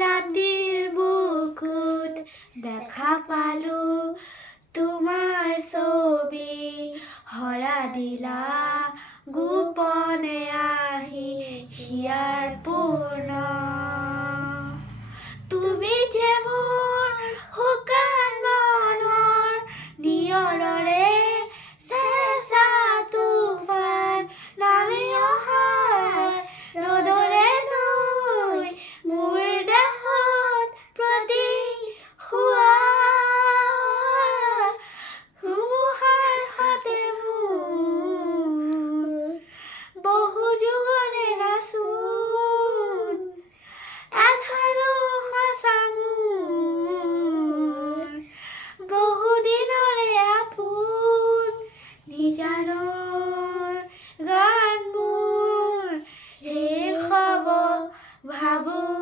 ৰাতিৰ বুকুত দেখা পালো তোমাৰ ছবি, হৰা দিলা গোপনে আহি হিয়াৰ পূৰ্ণ। তুমি যে মোৰ শুকান মনৰ নিয়ৰৰে চেঁচা তুফান, নামি অহা ৰ'দৰে নৈ মোৰ দেহত প্ৰতি শুৱা, ধুমুহাৰ সতে মোৰ বহু যুগৰে নাচোন, আধাৰো সঁচা মোৰ বহু দিনৰে আপোন। নিজানৰ গান মোৰ শেষ হ'ব ভাবোঁ।